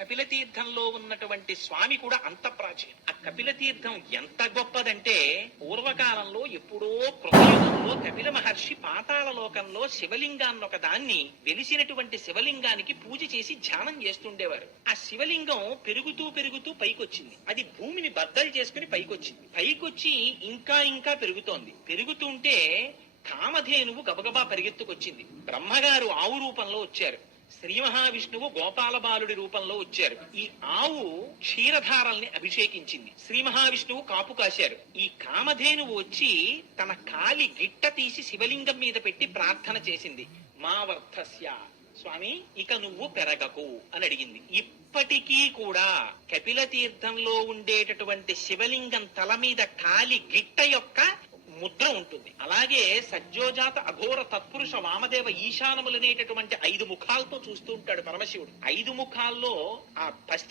కపిల తీర్థంలో ఉన్నటువంటి స్వామి కూడా అంత ప్రాచీనం. ఆ కపిల తీర్థం ఎంత గొప్పదంటే పూర్వకాలంలో ఎప్పుడో కృతయుగంలో కపిల మహర్షి పాతాళ లోకంలో శివలింగాన్ని ఒక దాన్ని వెలిసినటువంటి శివలింగానికి పూజ చేసి ధ్యానం చేస్తుండేవారు. ఆ శివలింగం పెరుగుతూ పెరుగుతూ పైకొచ్చింది. అది భూమిని బద్దలు చేసుకుని పైకొచ్చింది. పైకొచ్చి ఇంకా ఇంకా పెరుగుతోంది. పెరుగుతుంటే కామధేనువు గబగబా పరిగెత్తుకొచ్చింది. బ్రహ్మగారు ఆవు రూపంలో వచ్చారు. శ్రీ మహావిష్ణువు గోపాల బాలుడి రూపంలో వచ్చారు. ఈ ఆవు క్షీరధారల్ని అభిషేకించింది. శ్రీ మహావిష్ణువు కాపు కాశారు. ఈ కామధేనువు వచ్చి తన కాలి గిట్ట తీసి శివలింగం మీద పెట్టి ప్రార్థన చేసింది. మా వర్ధస్య, స్వామి ఇక నువ్వు పెరగకు అని అడిగింది. ఇప్పటికీ కూడా కపిల తీర్థంలో ఉండేటటువంటి శివలింగం తల మీద కాలి గిట్ట యొక్క ముద్ర ఉంటుంది. అలాగే సజ్జోజాత అఘోర తత్పురుష వామదేవ ఈశానములనేటటువంటి 5 ముఖాలతో చూస్తూ ఉంటాడు పరమశివుడు. 5 ముఖాల్లో ఆ పశ్చిమ